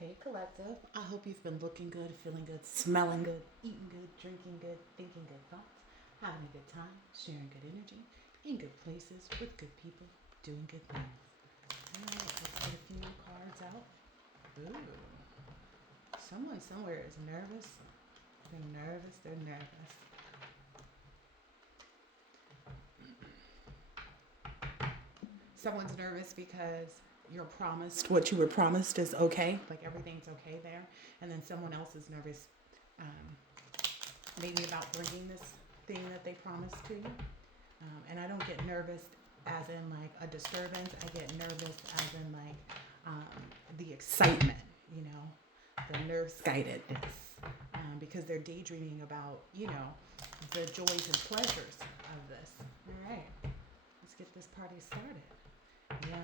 Hey, Collective. I hope you've been looking good, feeling good, smelling good, eating good, drinking good, thinking good thoughts, having a good time, sharing good energy, in good places, with good people, doing good things. Alright, let's get a few cards out. Ooh. Someone somewhere is nervous. They're nervous, they're nervous. Someone's nervous because you're promised what you were promised is okay, like everything's okay there. And then someone else is nervous, um, maybe about bringing this thing that they promised to you. And I don't get nervous as in like a disturbance. I get nervous as in like um, the excitement, the nerves guidedness, because they're daydreaming about, the joys and pleasures of this. All right, let's get this party started. Yeah.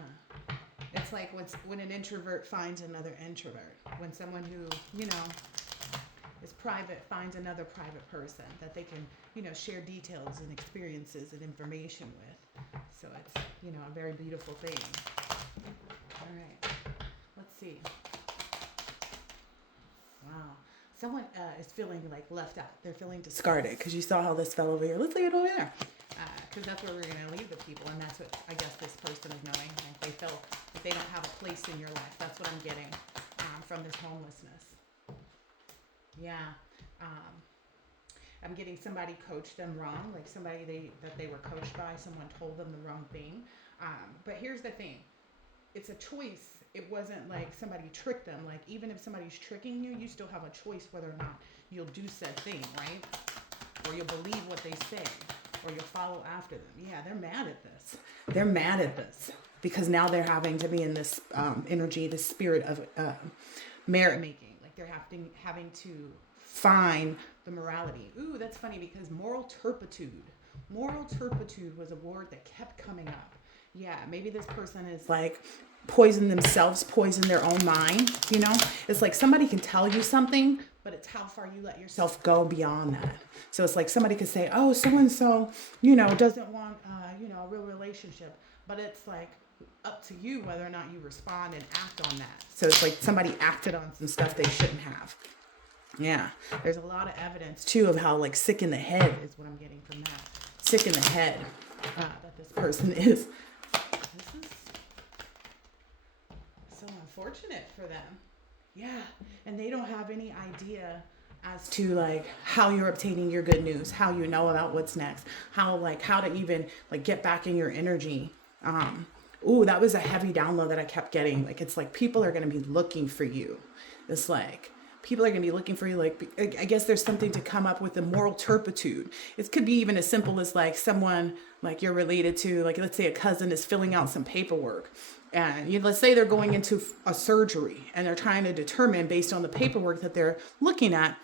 It's like when an introvert finds another introvert. When someone who, is private finds another private person that they can, share details and experiences and information with. So it's, a very beautiful thing. All right. Let's see. Wow. Someone is feeling like left out. They're feeling discarded because you saw how this fell over here. Let's lay it over there. Because that's where we're going to leave the people, and that's what I guess this person is knowing. Like they feel like they don't have a place in your life. That's what I'm getting from this homelessness. Yeah. I'm getting somebody coached them wrong, like somebody that they were coached by, someone told them the wrong thing. But here's the thing. It's a choice. It wasn't like somebody tricked them. Like even if somebody's tricking you, you still have a choice whether or not you'll do said thing, right? Or you'll believe what they say, or you'll follow after them. Yeah, they're mad at this. They're mad at this because now they're having to be in this energy, the spirit of merit making. Like they're having to find the morality. Ooh, that's funny because moral turpitude. Moral turpitude was a word that kept coming up. Yeah, maybe this person is like poison themselves, poison their own mind, It's like somebody can tell you something, but it's how far you let yourself go beyond that. So it's like somebody could say, oh, so-and-so, doesn't want, a real relationship. But it's like up to you whether or not you respond and act on that. So it's like somebody acted on some stuff they shouldn't have. Yeah, there's a lot of evidence, too, of how, like, sick in the head is what I'm getting from that. Sick in the head that this person is. This is so unfortunate for them. Yeah, and they don't have any idea as to like how you're obtaining your good news, how you know about what's next, how to even like get back in your energy. Ooh, that was a heavy download that I kept getting. Like it's like people are going to be looking for you. It's like people are going to be looking for you. Like I guess there's something to come up with the moral turpitude. It could be even as simple as like someone like you're related to, like let's say a cousin is filling out some paperwork. And let's say they're going into a surgery and they're trying to determine based on the paperwork that they're looking at,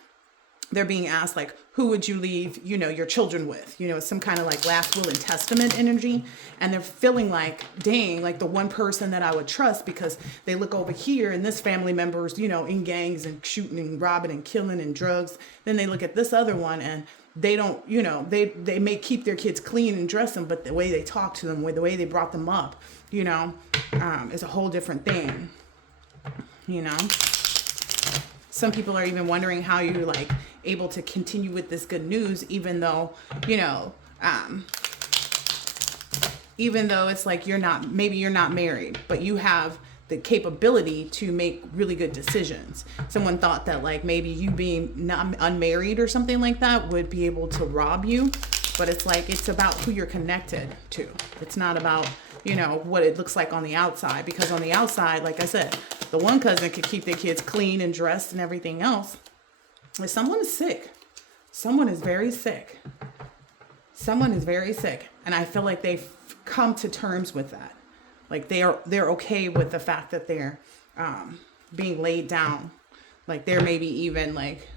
they're being asked like, who would you leave, your children with, some kind of like last will and testament energy. And they're feeling like, dang, like the one person that I would trust because they look over here and this family member's, in gangs and shooting and robbing and killing and drugs. Then they look at this other one and they don't, they may keep their kids clean and dress them, but the way they talk to them, the way they brought them up, is a whole different thing, Some people are even wondering how you're like able to continue with this good news, even though, even though it's like maybe you're not married, but you have the capability to make really good decisions. Someone thought that like maybe you being not unmarried or something like that would be able to rob you, but it's like it's about who you're connected to. It's not about what it looks like on the outside, because on the outside, like I said, the one cousin could keep their kids clean and dressed and everything else. If someone is sick, someone is very sick. Someone is very sick, and I feel like they've come to terms with that. Like they're okay with the fact that they're being laid down. Like they're maybe even like,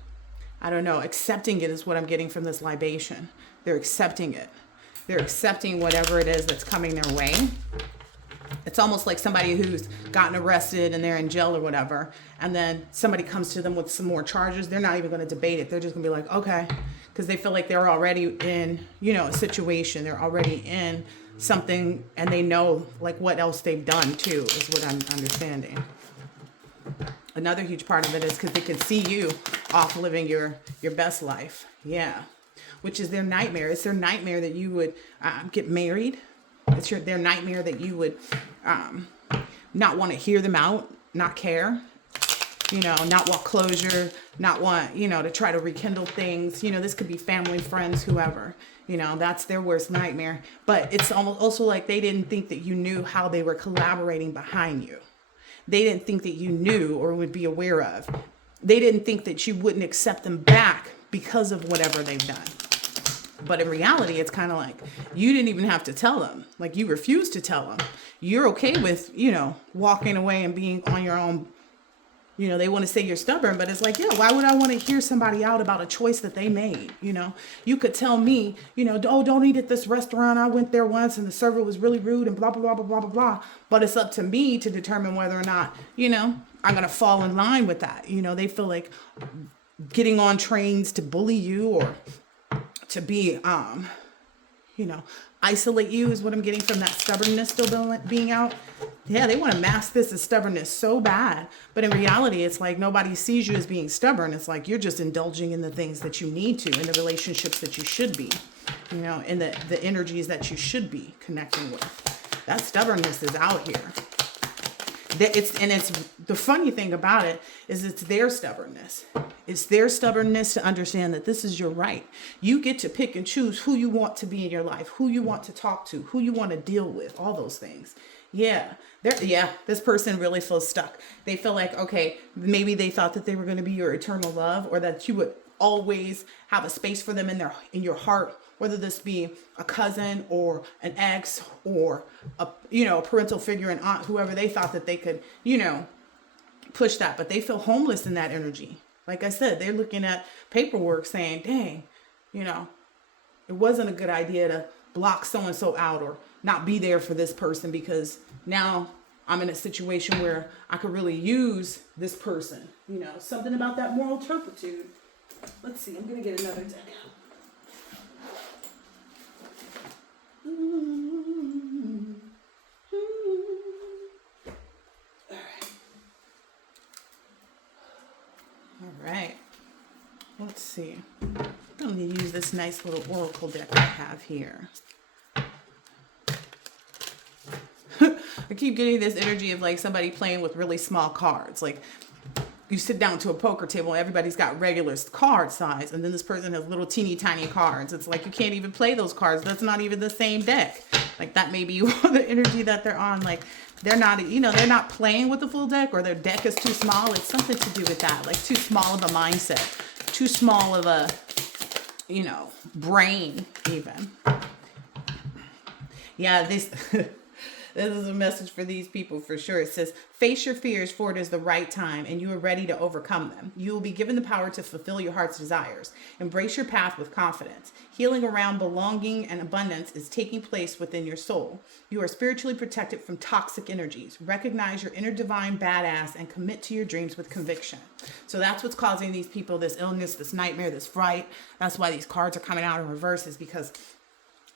I don't know, accepting it is what I'm getting from this libation. They're accepting it. They're accepting whatever it is that's coming their way. It's almost like somebody who's gotten arrested and they're in jail or whatever, and then somebody comes to them with some more charges. They're not even going to debate it. They're just going to be like, okay, because they feel like they're already in, a situation. They're already in something, and they know like what else they've done too, is what I'm understanding. Another huge part of it is because they can see you off living your best life. Yeah. Which is their nightmare. It's their nightmare that you would get married. It's their nightmare that you would not want to hear them out, not care, not want closure, not want, to try to rekindle things. This could be family, friends, whoever. That's their worst nightmare. But it's almost also like they didn't think that you knew how they were collaborating behind you. They didn't think that you knew or would be aware of. They didn't think that you wouldn't accept them back because of whatever they've done. But in reality, it's kind of like you didn't even have to tell them. Like you refused to tell them. You're okay with, walking away and being on your own. They want to say you're stubborn, but it's like, yeah, why would I want to hear somebody out about a choice that they made? You could tell me, oh, don't eat at this restaurant. I went there once and the server was really rude and blah, blah, blah, blah, blah, blah, blah. But it's up to me to determine whether or not, I'm going to fall in line with that. They feel like getting on trains to bully you or to be, isolate you is what I'm getting from that stubbornness still being out. Yeah, they want to mask this as stubbornness so bad. But in reality, it's like nobody sees you as being stubborn. It's like you're just indulging in the things that you need to, in the relationships that you should be, in the energies that you should be connecting with. That stubbornness is out here. It's the funny thing about it is it's their stubbornness. It's their stubbornness to understand that this is your right. You get to pick and choose who you want to be in your life, who you want to talk to, who you want to deal with, all those things. Yeah. This person really feels stuck. They feel like, okay, maybe they thought that they were going to be your eternal love, or that you would always have a space for them in your heart, whether this be a cousin or an ex or a parental figure, an aunt, whoever. They thought that they could, push that, but they feel homeless in that energy. Like I said, they're looking at paperwork saying, dang, it wasn't a good idea to block so-and-so out or not be there for this person, because now I'm in a situation where I could really use this person. Something about that moral turpitude. Let's see, I'm going to get another deck out. All right. Let's see. I'm going to use this nice little oracle deck I have here. I keep getting this energy of like somebody playing with really small cards. Like you sit down to a poker table and everybody's got regular card size, and then this person has little teeny tiny cards. It's like you can't even play those cards. That's not even the same deck. Like that may be the energy that they're on. Like they're not, they're not playing with the full deck, or their deck is too small. It's something to do with that. Like too small of a mindset, too small of a, brain even. Yeah, this is a message for these people for sure. It says, face your fears, for it is the right time, and you are ready to overcome them. You will be given the power to fulfill your heart's desires. Embrace your path with confidence. Healing around belonging and abundance is taking place within your soul. You are spiritually protected from toxic energies. Recognize your inner divine badass and commit to your dreams with conviction. So that's what's causing these people this illness, this nightmare, this fright. That's why these cards are coming out in reverse, is because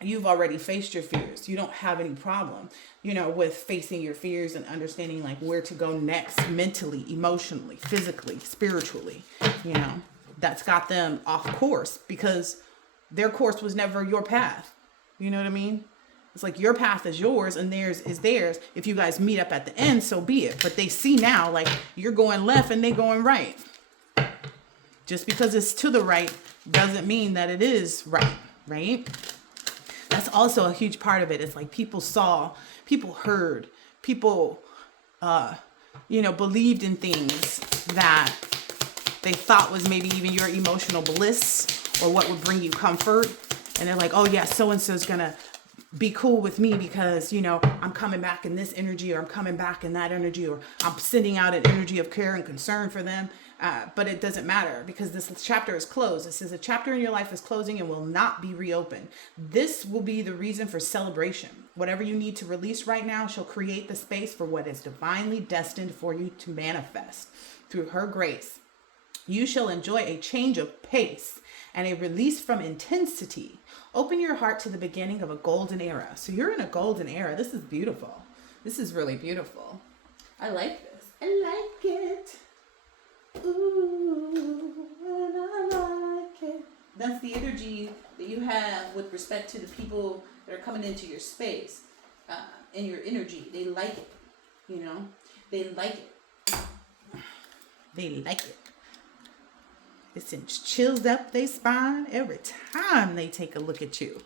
you've already faced your fears. You don't have any problem, with facing your fears and understanding like where to go next, mentally, emotionally, physically, spiritually. That's got them off course because their course was never your path. You know what I mean? It's like your path is yours and theirs is theirs. If you guys meet up at the end, so be it. But they see now like you're going left and they going right. Just because it's to the right doesn't mean that it is right, right? That's also a huge part of it. It's like people saw, people heard, people, believed in things that they thought was maybe even your emotional bliss or what would bring you comfort. And they're like, oh yeah, so-and-so's gonna be cool with me because, I'm coming back in this energy, or I'm coming back in that energy, or I'm sending out an energy of care and concern for them. But it doesn't matter because this chapter is closed. It says a chapter in your life is closing and will not be reopened. This will be the reason for celebration. Whatever you need to release right now shall create the space for what is divinely destined for you to manifest. Through her grace, you shall enjoy a change of pace and a release from intensity. Open your heart to the beginning of a golden era. So you're in a golden era. This is beautiful. This is really beautiful. I like this. I like it. the energy that you have with respect to the people that are coming into your space, and your energy. They like it. You know, they like it. They like it. It sends chills up their spine every time they take a look at you.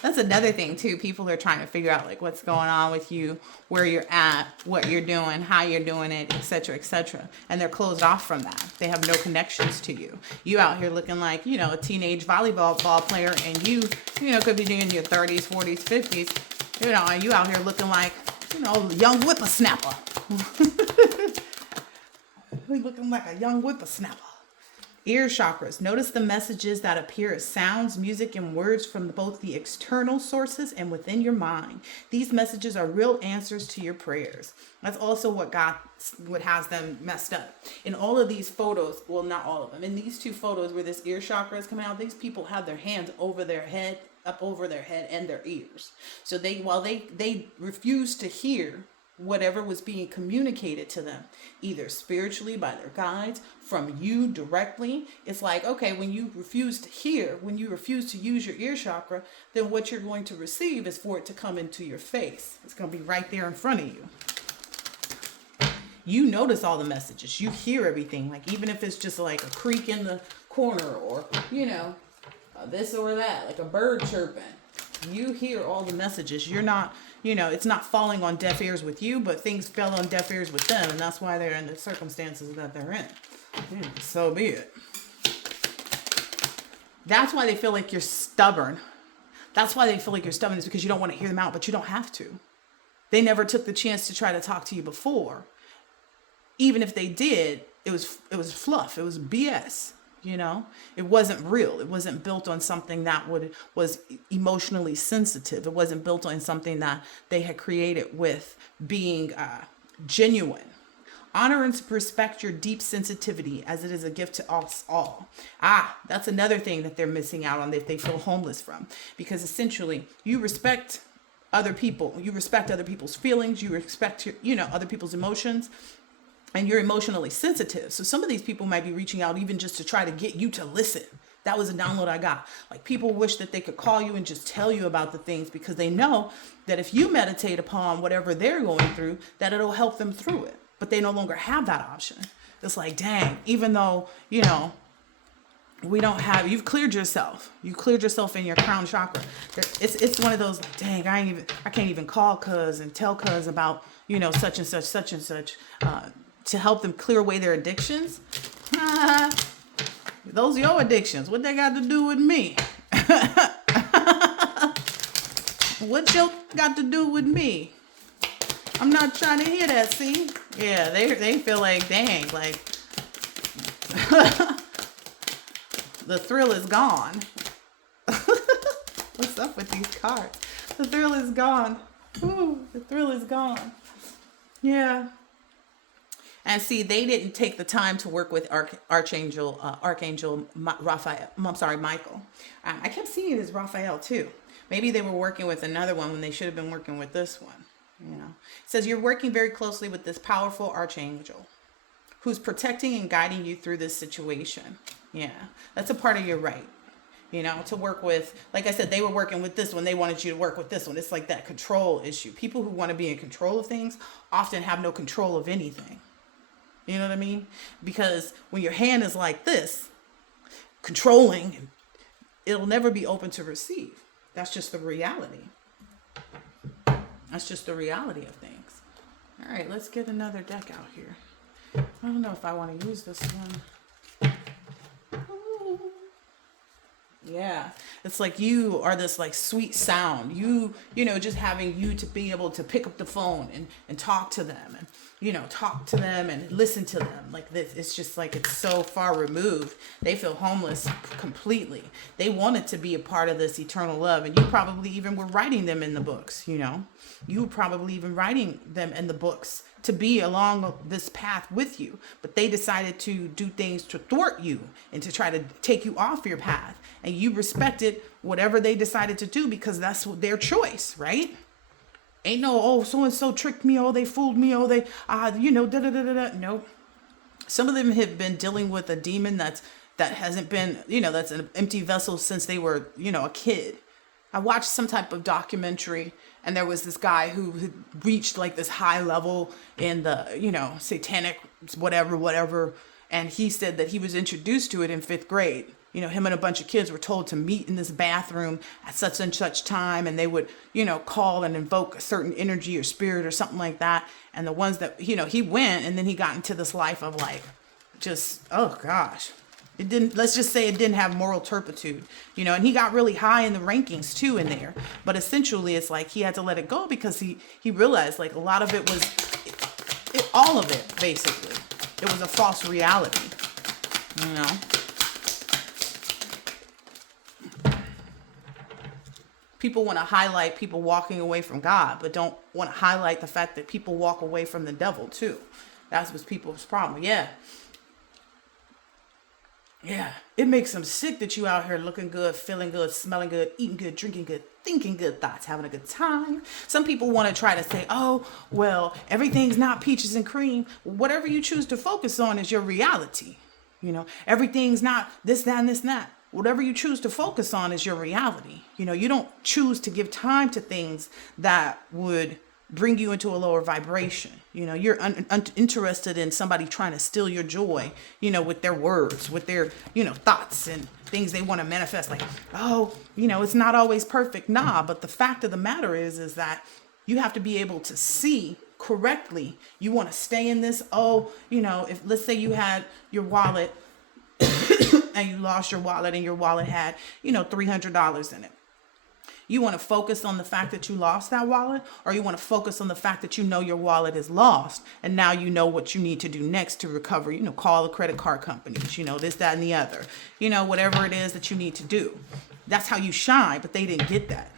That's another thing too. People are trying to figure out like what's going on with you, where you're at, what you're doing, how you're doing it, etc., etc. And they're closed off from that. They have no connections to you. You out here looking like, you know, a teenage volleyball player, and you know, could be in your 30s, 40s, 50s, you know, and you out here looking like, you know, young whippersnapper. Looking like a young whippersnapper. Ear chakras. Notice the messages that appear as sounds, music, and words from both the external sources and within your mind. These messages are real answers to your prayers. That's also what has them messed up. In all of these photos, well, not all of them, in these two photos where this ear chakra is coming out, these people have their hands over their head, up over their head and their ears. So while they refuse to hear whatever was being communicated to them, either spiritually by their guides, from you directly. It's like, okay, when you refuse to hear, when you refuse to use your ear chakra, then what you're going to receive is for it to come into your face. It's going to be right there in front of you. You notice all the messages. You hear everything, like even if it's just like a creak in the corner, or, you know, this or that, like a bird chirping. You hear all the messages. You're not, you know, it's not falling on deaf ears with you, but things fell on deaf ears with them, and that's why they're in the circumstances that they're in. So be it. That's why they feel like you're stubborn. That's why they feel like you're stubborn, is because you don't want to hear them out, but you don't have to. They never took the chance to try to talk to you before. Even if they did, it was fluff. It was BS. You know, it wasn't real. It wasn't built on something that was emotionally sensitive. It wasn't built on something that they had created with being genuine. Honor and respect your deep sensitivity, as it is a gift to us all. That's another thing that they're missing out on, that they feel homeless from. Because essentially, you respect other people. You respect other people's feelings. You respect other people's emotions. And you're emotionally sensitive. So some of these people might be reaching out even just to try to get you to listen. That was a download I got. Like, people wish that they could call you and just tell you about the things, because they know that if you meditate upon whatever they're going through, that it'll help them through it. But they no longer have that option. It's like, dang, even though, you know, you've cleared yourself. You cleared yourself in your crown chakra. It's one of those, like, dang, I can't even call cuz and tell cuz about, you know, such and such, to help them clear away their addictions. Those are your addictions. What they got to do with me? What you got to do with me? I'm not trying to hear that, see? Yeah, they feel like, dang, like, the thrill is gone. What's up with these cards? The thrill is gone. Ooh, the thrill is gone. Yeah. And see, they didn't take the time to work with Archangel Michael. I kept seeing it as Raphael too. Maybe they were working with another one when they should have been working with this one. You know, it says you're working very closely with this powerful archangel who's protecting and guiding you through this situation. Yeah, that's a part of your right. You know, to work with, like I said, they were working with this one. They wanted you to work with this one. It's like that control issue. People who want to be in control of things often have no control of anything. You know what I mean? Because when your hand is like this, controlling, it'll never be open to receive. That's just the reality. That's just the reality of things. All right, let's get another deck out here. I don't know if I want to use this one. Ooh. Yeah, it's like you are this like sweet sound. You know, just having you to be able to pick up the phone and talk to them, and, you know, talk to them and listen to them. Like this, it's just like, it's so far removed. They feel homeless completely. They wanted to be a part of this eternal love, and you probably even were writing them in the books, you know. You were probably even writing them in the books to be along this path with you, but they decided to do things to thwart you and to try to take you off your path. And you respected whatever they decided to do, because that's their choice, right? Ain't no, oh, so-and-so tricked me, oh, they fooled me, oh, they, you know, da-da-da-da-da. No. Some of them have been dealing with a demon that's that hasn't been, you know, that's an empty vessel since they were, you know, a kid. I watched some type of documentary, and there was this guy who had reached like this high level in the, you know, satanic whatever, and he said that he was introduced to it in 5th grade. You know, him and a bunch of kids were told to meet in this bathroom at such and such time, and they would, you know, call and invoke a certain energy or spirit or something like that. And the ones that, you know, he went, and then he got into this life of like, just, oh gosh. It didn't, let's just say it didn't have moral turpitude, you know, and he got really high in the rankings too in there. But essentially it's like he had to let it go because he realized like a lot of it was, all of it basically, it was a false reality, you know. People want to highlight people walking away from God, but don't want to highlight the fact that people walk away from the devil too. That's what's people's problem. Yeah. Yeah, it makes them sick that you out here looking good, feeling good, smelling good, eating good, drinking good, thinking good thoughts, having a good time. Some people want to try to say, oh, well, everything's not peaches and cream. Whatever you choose to focus on is your reality. You know, everything's not this, that, and this, and that. Whatever you choose to focus on is your reality. You know, you don't choose to give time to things that would bring you into a lower vibration. You know, you're interested in somebody trying to steal your joy, you know, with their words, with their, you know, thoughts and things they want to manifest. Like, oh, you know, it's not always perfect. Nah, but the fact of the matter is that you have to be able to see correctly. You want to stay in this. Oh, you know, if let's say you had your wallet and you lost your wallet and your wallet had, you know, $300 in it. You want to focus on the fact that you lost that wallet, or you want to focus on the fact that you know your wallet is lost and now you know what you need to do next to recover, you know, call the credit card companies, you know, this, that, and the other, you know, whatever it is that you need to do. That's how you shine, but they didn't get that.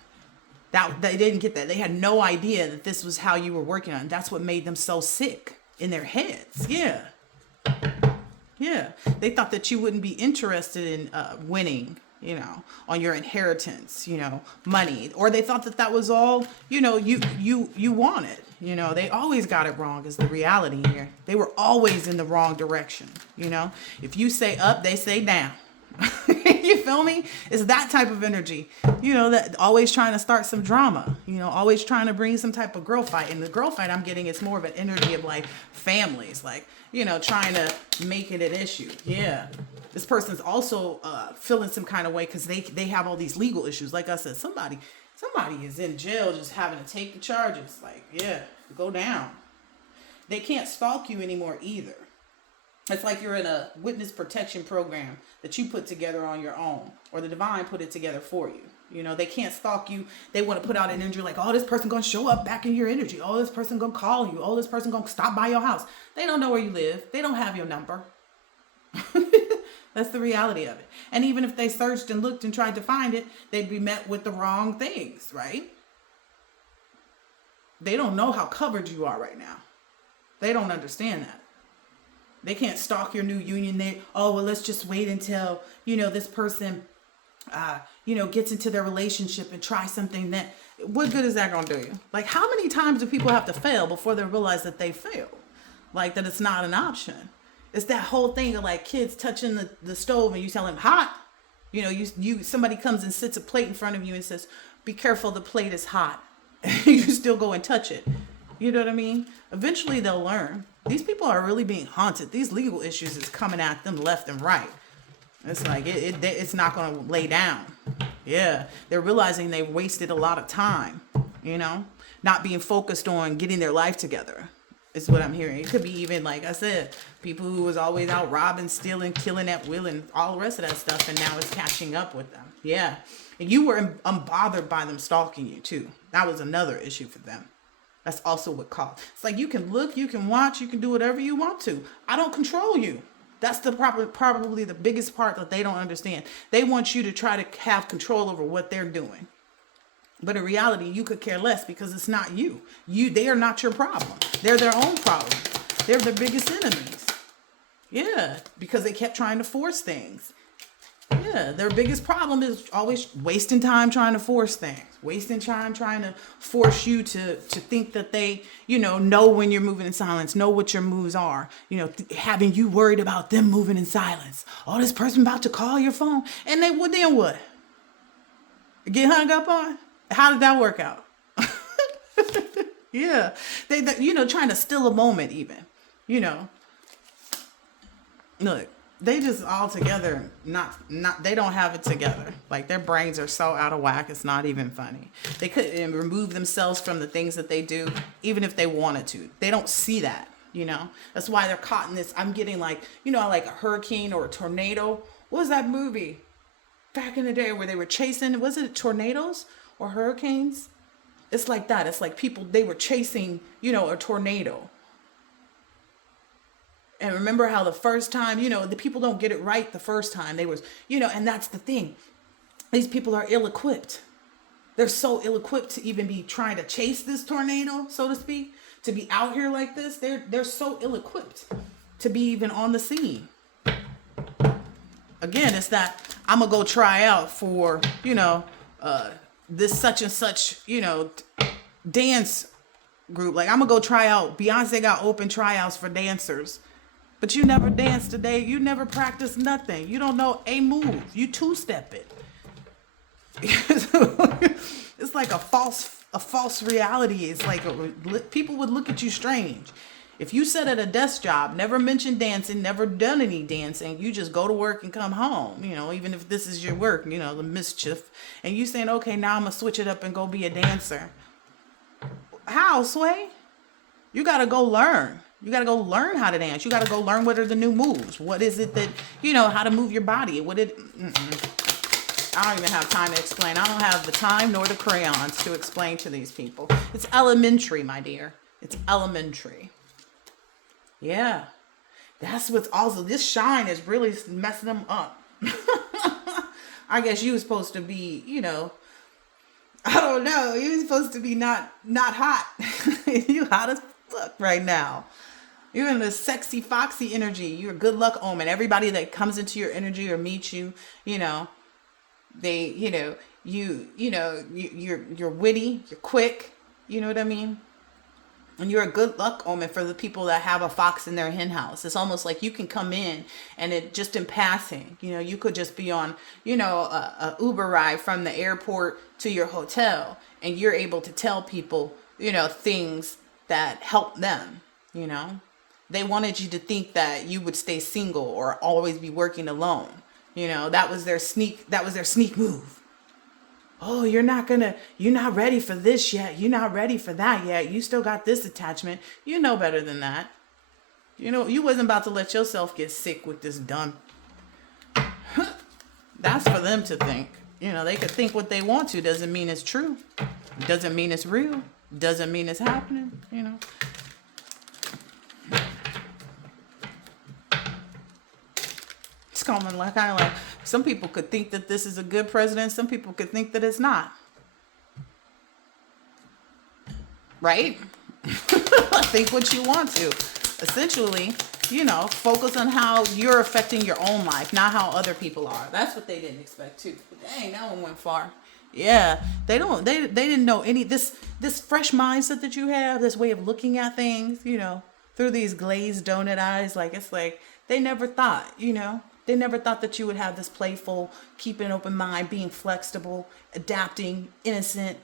They didn't get that. They had no idea that this was how you were working on. That's what made them so sick in their heads. Yeah. Yeah. They thought that you wouldn't be interested in winning, you know, on your inheritance, you know, money, or they thought that that was all, you know, you wanted, you know. They always got it wrong is the reality here. They were always in the wrong direction. You know, if you say up, they say down. You feel me? It's that type of energy, you know, that always trying to start some drama, you know, always trying to bring some type of girl fight. And the girl fight I'm getting, it's more of an energy of like families, like, you know, trying to make it an issue. Yeah. This person's also feeling some kind of way because they have all these legal issues. Like I said, somebody is in jail just having to take the charges. Like, yeah, go down. They can't stalk you anymore either. It's like you're in a witness protection program that you put together on your own, or the divine put it together for you. You know, they can't stalk you. They want to put out an energy like, oh, this person going to show up back in your energy. Oh, this person going to call you. Oh, this person going to stop by your house. They don't know where you live. They don't have your number. That's the reality of it. And even if they searched and looked and tried to find it, they'd be met with the wrong things, right? They don't know how covered you are right now. They don't understand that. They can't stalk your new union. Oh, well, let's just wait until, you know, this person, you know, gets into their relationship and try something that, what good is that going to do you? Like, how many times do people have to fail before they realize that they failed? Like, that it's not an option. It's that whole thing of like kids touching the stove and you tell them hot. You know, somebody comes and sits a plate in front of you and says, be careful, the plate is hot. You still go and touch it. You know what I mean? Eventually they'll learn. These people are really being haunted. These legal issues is coming at them left and right. It's like it's not going to lay down. Yeah. They're realizing they wasted a lot of time, you know, not being focused on getting their life together. Is what I'm hearing. It could be even, like I said, people who was always out robbing, stealing, killing at will, and all the rest of that stuff, and now it's catching up with them. Yeah. And you were unbothered by them stalking you, too. That was another issue for them. That's also what caused. It's like you can look, you can watch, you can do whatever you want to. I don't control you. That's probably the biggest part that they don't understand. They want you to try to have control over what they're doing. But in reality, you could care less because it's not you. They are not your problem. They're their own problem. They're their biggest enemies. Yeah, because they kept trying to force things. Yeah, their biggest problem is always wasting time trying to force things, wasting time trying to force you to think that they, know when you're moving in silence, know what your moves are, having you worried about them moving in silence. Oh, this person about to call your phone, and they would then what? Get hung up on? How did that work out? Yeah, they trying to steal a moment even, you know. Look, they just all together not they don't have it together. Like their brains are so out of whack, it's not even funny. They couldn't remove themselves from the things that they do even if they wanted to. They don't see that, That's why they're caught in this. I'm getting like a hurricane or a tornado. What was that movie back in the day where they were chasing, was it tornadoes or hurricanes? It's like that. It's like people, they were chasing, a tornado. And remember how the first time, the people don't get it right the first time. They was, and that's the thing. These people are ill-equipped. They're so ill-equipped to even be trying to chase this tornado, so to speak, to be out here like this. They're so ill-equipped to be even on the scene. Again, it's that I'm going to go try out for, this such and such, dance group. Like I'm going to go try out. Beyonce got open tryouts for dancers. But you never danced today. You never practiced nothing. You don't know a move. You two-step it. It's like a false reality. It's like people would look at you strange. If you sat at a desk job, never mentioned dancing, never done any dancing, you just go to work and come home, even if this is your work, the mischief. And you saying, okay, now I'm going to switch it up and go be a dancer. How, Sway? You got to go learn. You got to go learn how to dance. You got to go learn what are the new moves. What is it that, how to move your body. I don't even have time to explain. I don't have the time nor the crayons to explain to these people. It's elementary, my dear. It's elementary. Yeah. That's what's also, this shine is really messing them up. I guess you were supposed to be, I don't know. You were supposed to be not hot. You hot as fuck right now. You're in the sexy, foxy energy. You're a good luck omen. Everybody that comes into your energy or meets you, they, you're witty, you're quick. You know what I mean? And you're a good luck omen for the people that have a fox in their hen house. It's almost like you can come in and it just in passing, you could just be on, a Uber ride from the airport to your hotel, and you're able to tell people, things that help them, They wanted you to think that you would stay single or always be working alone. That was their sneak move. Oh, you're not ready for this yet. You're not ready for that yet. You still got this attachment. You know better than that. You wasn't about to let yourself get sick with this dumb. That's for them to think. They could think what they want to. Doesn't mean it's true. Doesn't mean it's real. Doesn't mean it's happening. It's common, like kind of like some people could think that this is a good president. Some people could think that it's not. Right? Think what you want to. Essentially, focus on how you're affecting your own life, not how other people are. That's what they didn't expect too. Dang, that one went far. Yeah, they didn't know any this fresh mindset that you have, this way of looking at things, through these glazed donut eyes. Like it's like they never thought, They never thought that you would have this playful, keep an open mind, being flexible, adapting, innocent.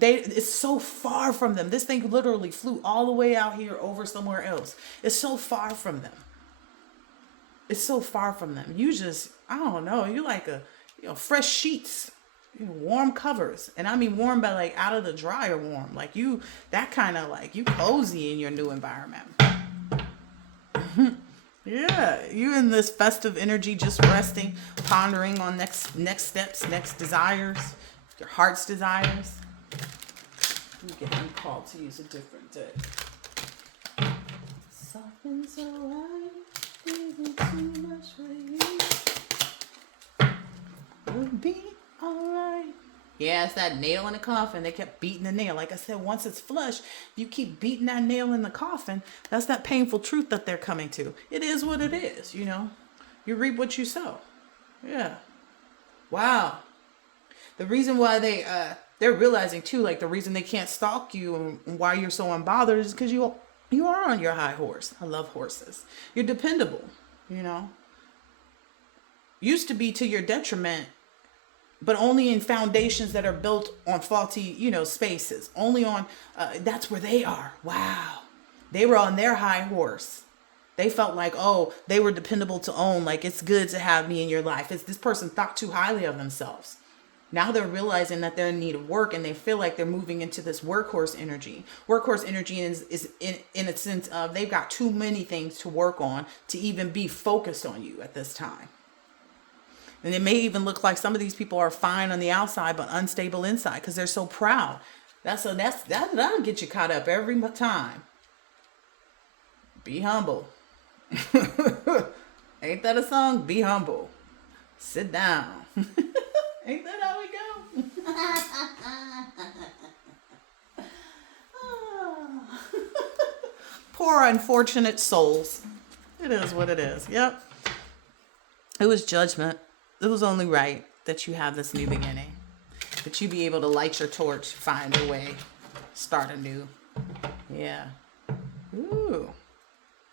It's so far from them. This thing literally flew all the way out here over somewhere else. It's so far from them. It's so far from them. You just, I don't know, you like fresh sheets, warm covers. And I mean warm by like out of the dryer warm. Like you, that kind of like, you cozy in your new environment. Yeah, you in this festive energy, just resting, pondering on next steps, next desires, your heart's desires. You get called to use a different day. Something so right isn't too much for you. We'll be alright. Yeah, it's that nail in the coffin. They kept beating the nail. Like I said, once it's flush, you keep beating that nail in the coffin. That's that painful truth that they're coming to. It is what it is, You reap what you sow. Yeah. Wow. The reason why they're realizing too, like the reason they can't stalk you and why you're so unbothered is because you are on your high horse. I love horses. You're dependable, you know. Used to be to your detriment, but only in foundations that are built on faulty, spaces. Only on, that's where they are. Wow. They were on their high horse. They felt like, oh, they were dependable to own. Like, it's good to have me in your life. It's this person thought too highly of themselves. Now they're realizing that they're in need of work, and they feel like they're moving into this workhorse energy. Workhorse energy is in a sense of they've got too many things to work on to even be focused on you at this time. And it may even look like some of these people are fine on the outside, but unstable inside because they're so proud. That'll get you caught up every time. Be humble. Ain't that a song? Be humble. Sit down. Ain't that how we go? Poor unfortunate souls. It is what it is. Yep. It was judgment. It was only right that you have this new beginning. That you be able to light your torch, find a way, start anew. Yeah. Ooh.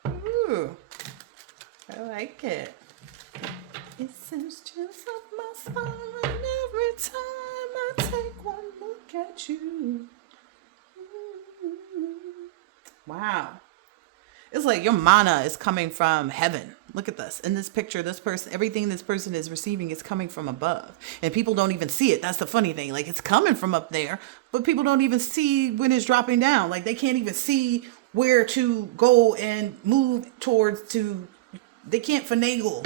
Ooh. I like it. It sends chills up my spine every time I take one look at you. Wow. It's like your mana is coming from heaven. Look at this. In this picture, this person, everything this person is receiving is coming from above. And people don't even see it. That's the funny thing. Like, it's coming from up there, but people don't even see when it's dropping down. Like, they can't even see where to go and move towards to. They can't finagle.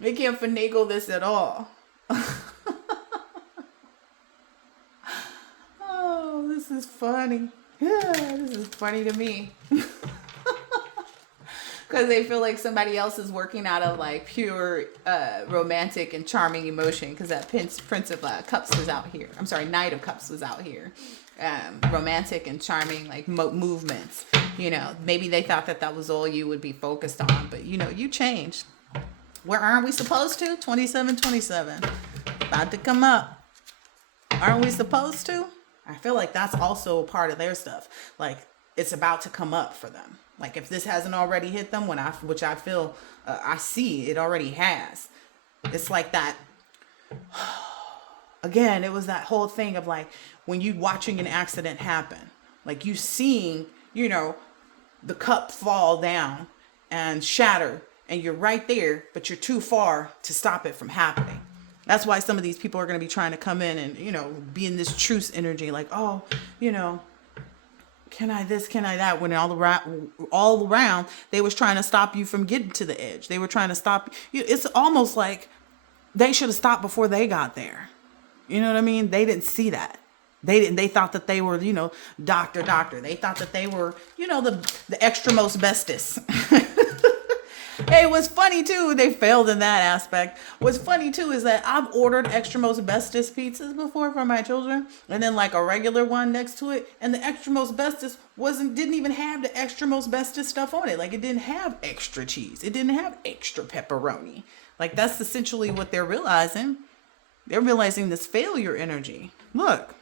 They can't finagle this at all. Oh, this is funny. Yeah, this is funny to me. Because they feel like somebody else is working out of like pure romantic and charming emotion. Because that Prince of Cups was out here. I'm sorry, Knight of Cups was out here. Romantic and charming like movements. Maybe they thought that was all you would be focused on. But you changed. Where aren't we supposed to? 2727. About to come up. Aren't we supposed to? I feel like that's also part of their stuff. Like, it's about to come up for them. Like, if this hasn't already hit them, which I feel, I see it already has. It's like that. Again, it was that whole thing of like, when you watching an accident happen, like you seeing, the cup fall down and shatter, and you're right there, but you're too far to stop it from happening. That's why some of these people are going to be trying to come in and, be in this truce energy. Like, oh, can I this, can I that? When all around, they was trying to stop you from getting to the edge. They were trying to stop you. It's almost like they should have stopped before they got there. You know what I mean? They didn't see that. They thought that they were, doctor. They thought that they were, the extra most bestest. Hey, what's funny too, they failed in that aspect. What's funny too is that I've ordered extra most bestest pizzas before for my children, and then like a regular one next to it, and the extra most bestest didn't even have the extra most bestest stuff on it. Like, it didn't have extra cheese. It didn't have extra pepperoni. Like, that's essentially what they're realizing. They're realizing this failure energy. Look.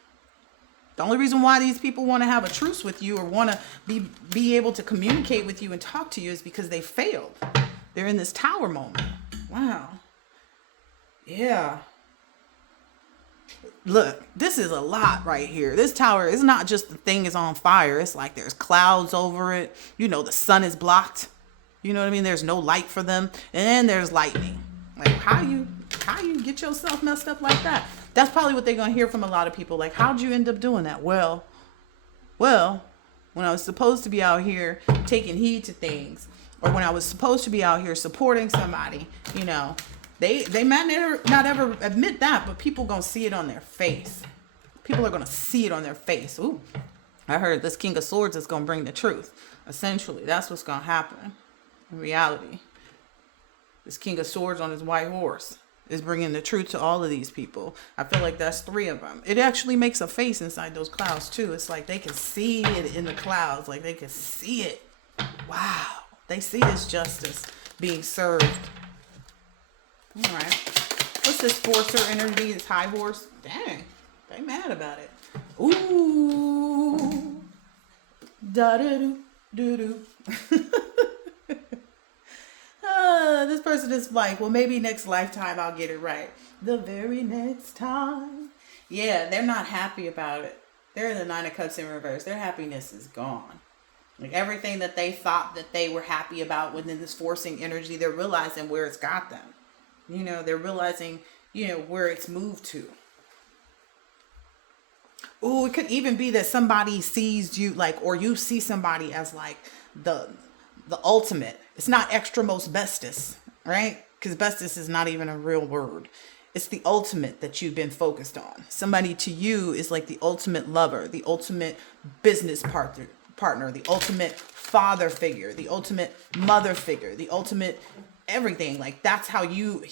The only reason why these people want to have a truce with you or want to be able to communicate with you and talk to you is because they failed. They're in this tower moment. Wow. Yeah. Look, this is a lot right here. This tower is not just the thing is on fire. It's like there's clouds over it. The sun is blocked. You know what I mean? There's no light for them. And then there's lightning. Like, how you get yourself messed up like that? That's probably what they're going to hear from a lot of people. Like, how'd you end up doing that? Well, when I was supposed to be out here taking heed to things, or when I was supposed to be out here supporting somebody, they might not ever admit that, but people going to see it on their face. People are going to see it on their face. Ooh, I heard this King of Swords is going to bring the truth. Essentially, that's what's going to happen in reality. This King of Swords on his white horse is bringing the truth to all of these people. I feel like that's 3 of them. It actually makes a face inside those clouds too. It's like they can see it in the clouds. Like, they can see it. Wow. They see this justice. being served. All right. What's this forcer energy? This high horse? Dang. They mad about it. Ooh. Da da do do do. This person is like, well, maybe next lifetime I'll get it right. The very next time. Yeah, they're not happy about it. They're in the Nine of Cups in reverse. Their happiness is gone. Like everything that they thought that they were happy about within this forcing energy, they're realizing where it's got them. You know, they're realizing, you know, where it's moved to. Oh, it could even be that somebody sees you like, or you see somebody as like the ultimate. It's not extra most bestest, right? Because bestest is not even a real word. It's the ultimate that you've been focused on. Somebody to you is like the ultimate lover, the ultimate business partner, the ultimate father figure, the ultimate mother figure, the ultimate everything. Like that's how you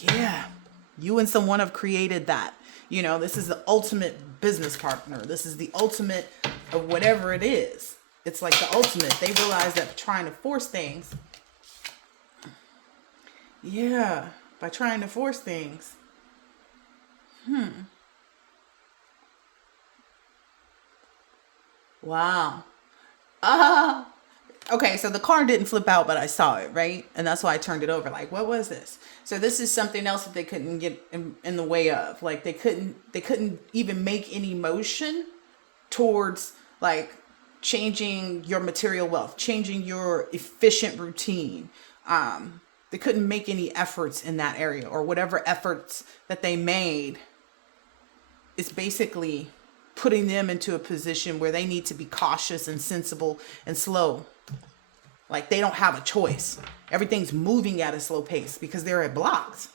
and someone have created that. You know, this is the ultimate business partner. This is the ultimate of whatever it is. It's like the ultimate. They realize that trying to force things. Yeah, by trying to force things. Wow. Okay, so the card didn't flip out, but I saw it, right? And that's why I turned it over. Like, what was this? So this is something else that they couldn't get in the way of. Like they couldn't even make any motion towards like changing your material wealth, changing your efficient routine. They couldn't make any efforts in that area, or whatever efforts that they made is basically putting them into a position where they need to be cautious and sensible and slow. Like they don't have a choice. Everything's moving at a slow pace because they're blocked.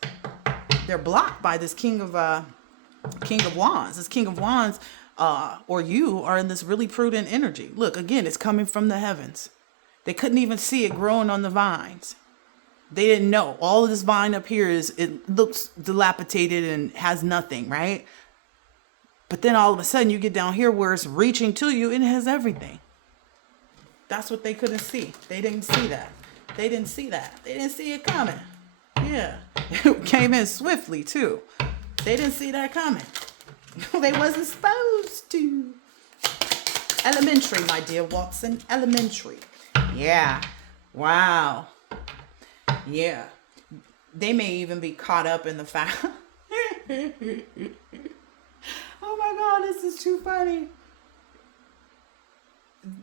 They're blocked by this King of Wands. This King of Wands, or you are in this really prudent energy. Look, again, it's coming from the heavens. They couldn't even see it growing on the vines. They didn't know. All of this vine up here it looks dilapidated and has nothing, right? But then all of a sudden you get down here where it's reaching to you and it has everything. That's what they couldn't see. They didn't see that. They didn't see that. They didn't see it coming. Yeah. It came in swiftly too. They didn't see that coming. They wasn't supposed to. Elementary, my dear Watson. Elementary. Yeah. Wow. Yeah. They may even be caught up in the fact. Oh my God, this is too funny.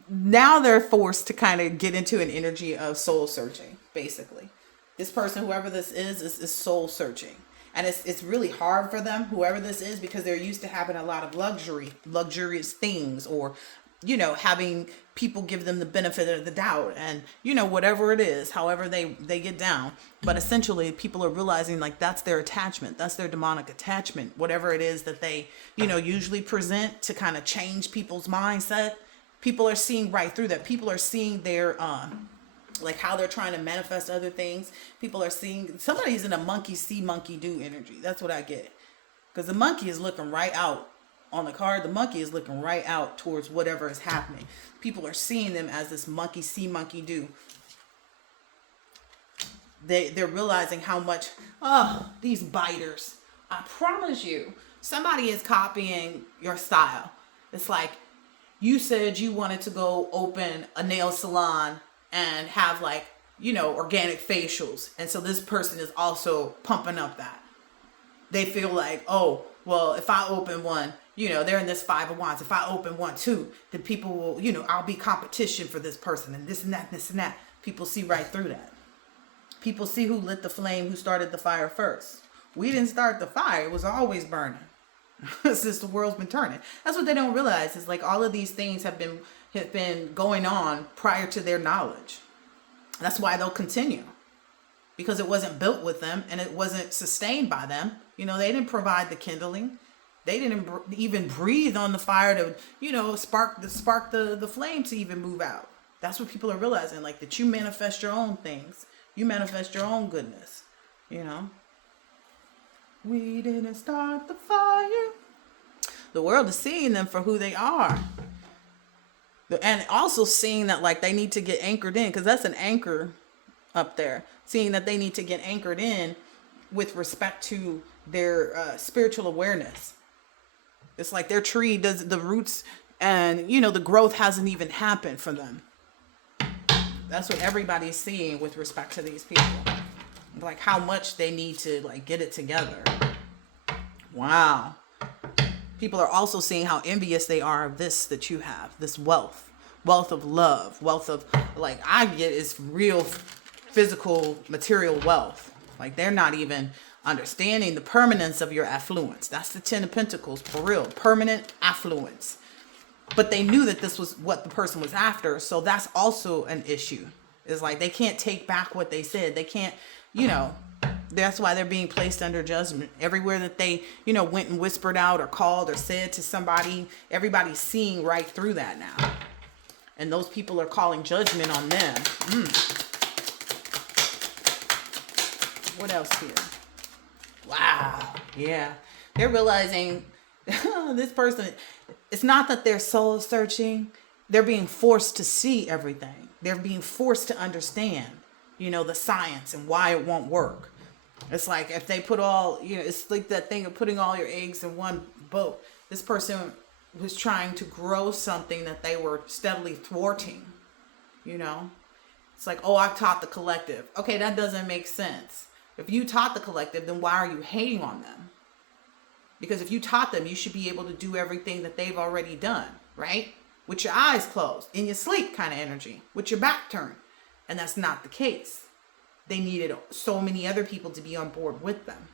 Now they're forced to kind of get into an energy of soul searching, basically. This person, whoever this is soul searching. And it's really hard for them, whoever this is, because they're used to having a lot of luxurious things, or, you know, having people give them the benefit of the doubt, and, you know, whatever it is, however they get down. But essentially people are realizing like that's their attachment. That's their demonic attachment, whatever it is that they, you know, usually present to kind of change people's mindset. People are seeing right through that. People are seeing their, like how they're trying to manifest other things. People are seeing somebody's in a monkey see, monkey do energy. That's what I get. Because the monkey is looking right out on the card. The monkey is looking right out towards whatever is happening. People are seeing them as this monkey see, monkey do. They're realizing how much, these biters. I promise you, somebody is copying your style. It's like, you said you wanted to go open a nail salon and have like, you know, organic facials. And so this person is also pumping up that. They feel like, oh, well, if I open one, you know, they're in this Five of Wands. If I open one too, then people will, you know, I'll be competition for this person and this and that, this and that. People see right through that. People see who lit the flame, who started the fire first. We didn't start the fire. It was always burning. Since the world's been turning. That's what they don't realize, is like all of these things have been going on prior to their knowledge. That's why they'll continue, because it wasn't built with them and it wasn't sustained by them. You know, they didn't provide the kindling. They didn't even breathe on the fire to, you know, spark the flame to even move out. That's what people are realizing, like that you manifest your own things. You manifest your own goodness, you know. We didn't start the fire. The world is seeing them for who they are. And also seeing that like they need to get anchored in, because that's an anchor up there, seeing that they need to get anchored in with respect to their spiritual awareness. It's like their tree does the roots and, you know, the growth hasn't even happened for them. That's what everybody's seeing with respect to these people. Like how much they need to like get it together. Wow. People are also seeing how envious they are of this that you have, this wealth of love, wealth of like I get is real physical material wealth. Like they're not even understanding the permanence of your affluence. That's the 10 of Pentacles for real, permanent affluence. But they knew that this was what the person was after. So that's also an issue. It's like they can't take back what they said. They can't, you know, that's why they're being placed under judgment. Everywhere that they, you know, went and whispered out or called or said to somebody, everybody's seeing right through that now. And those people are calling judgment on them. What else here? Wow. Yeah. They're realizing this person, it's not that they're soul searching. They're being forced to see everything. They're being forced to understand, you know, the science and why it won't work. It's like if they put all, you know, it's like that thing of putting all your eggs in one boat. This person was trying to grow something that they were steadily thwarting, you know. It's like, oh, I taught the collective. Okay, that doesn't make sense. If you taught the collective, then why are you hating on them? Because if you taught them, you should be able to do everything that they've already done, right? With your eyes closed, in your sleep kind of energy, with your back turned. And that's not the case. They needed so many other people to be on board with them.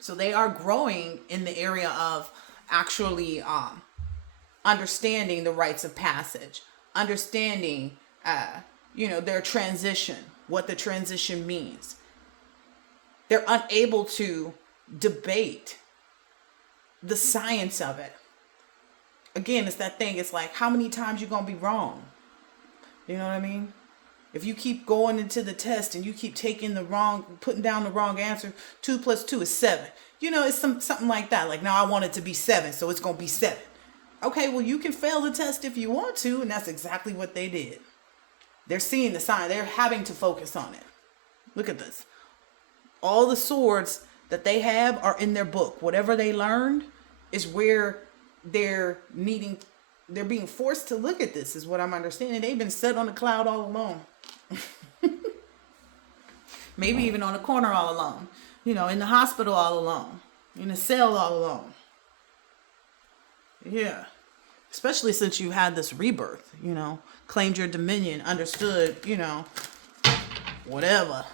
So they are growing in the area of actually understanding the rites of passage, understanding, you know, their transition, what the transition means. They're unable to debate the science of it. Again, it's that thing. It's like, how many times you gonna be wrong? You know what I mean? If you keep going into the test and you keep taking the wrong, putting down the wrong answer, 2 + 2 is 7. You know, it's something like that. Like, now I want it to be 7, so it's gonna be 7. Okay, well, you can fail the test if you want to, and that's exactly what they did. They're seeing the sign. They're having to focus on it. Look at this. All the swords that they have are in their book. Whatever they learned is where they're being forced to look at this, is what I'm understanding. They've been set on the cloud all alone. Maybe even on a corner all alone. You know, in the hospital all alone. In a cell all alone. Yeah. Especially since you had this rebirth, you know, claimed your dominion, understood, you know, whatever.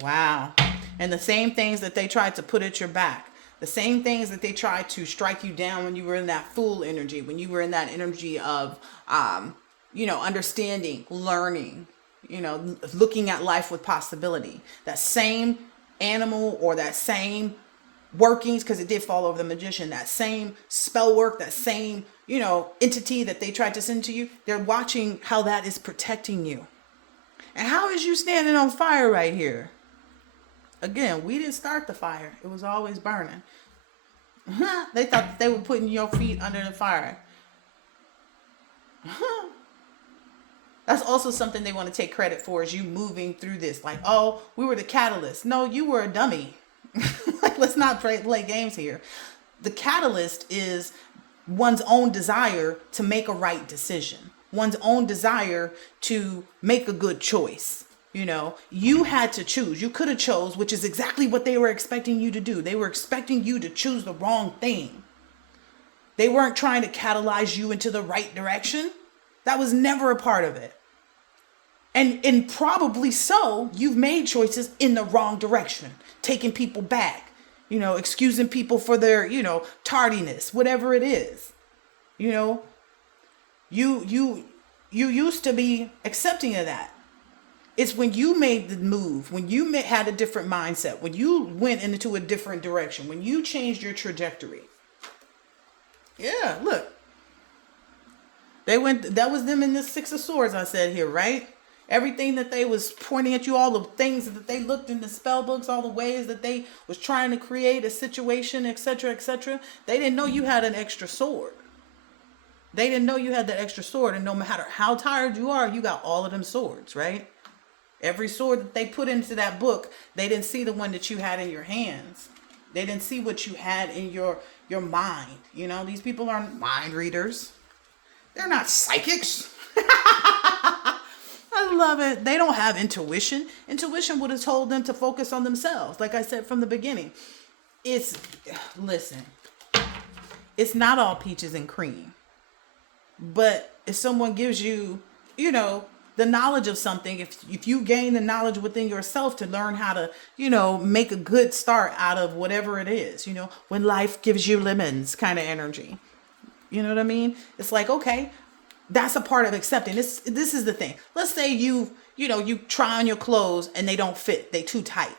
Wow. And the same things that they tried to put at your back, the same things that they tried to strike you down when you were in that fool energy, when you were in that energy of, you know, understanding, learning, you know, looking at life with possibility. That same animal or that same workings, because it did fall over the magician, that same spell work, that same, you know, entity that they tried to send to you, they're watching how that is protecting you. And how is you standing on fire right here? Again, we didn't start the fire. It was always burning. They thought that they were putting your feet under the fire. That's also something they want to take credit for, is you moving through this. Like, oh, we were the catalyst. No, you were a dummy. Like, let's not play games here. The catalyst is one's own desire to make a right decision. One's own desire to make a good choice. You know, you had to choose. You could have chose, which is exactly what they were expecting you to do. They were expecting you to choose the wrong thing. They weren't trying to catalyze you into the right direction. That was never a part of it. And probably so, you've made choices in the wrong direction, taking people back, you know, excusing people for their, you know, tardiness, whatever it is. You know, you used to be accepting of that. It's when you made the move, when you had a different mindset, when you went into a different direction, when you changed your trajectory. Yeah, look. That was them in the 6 of Swords I said here, right? Everything that they was pointing at you, all the things that they looked in the spell books, all the ways that they was trying to create a situation, etc., etc. They didn't know you had an extra sword. They didn't know you had that extra sword, and no matter how tired you are, you got all of them swords, right? Every sword that they put into that book, they didn't see the one that you had in your hands. They didn't see what you had in your mind. You know, these people aren't mind readers. They're not psychics. I love it. They don't have intuition. Intuition would have told them to focus on themselves. Like I said from the beginning, listen, it's not all peaches and cream. But if someone gives you, you know, the knowledge of something, if you gain the knowledge within yourself to learn how to, you know, make a good start out of whatever it is, you know, when life gives you lemons kind of energy. You know what I mean? It's like, okay, that's a part of accepting. This is the thing. Let's say you try on your clothes and they don't fit. They too tight.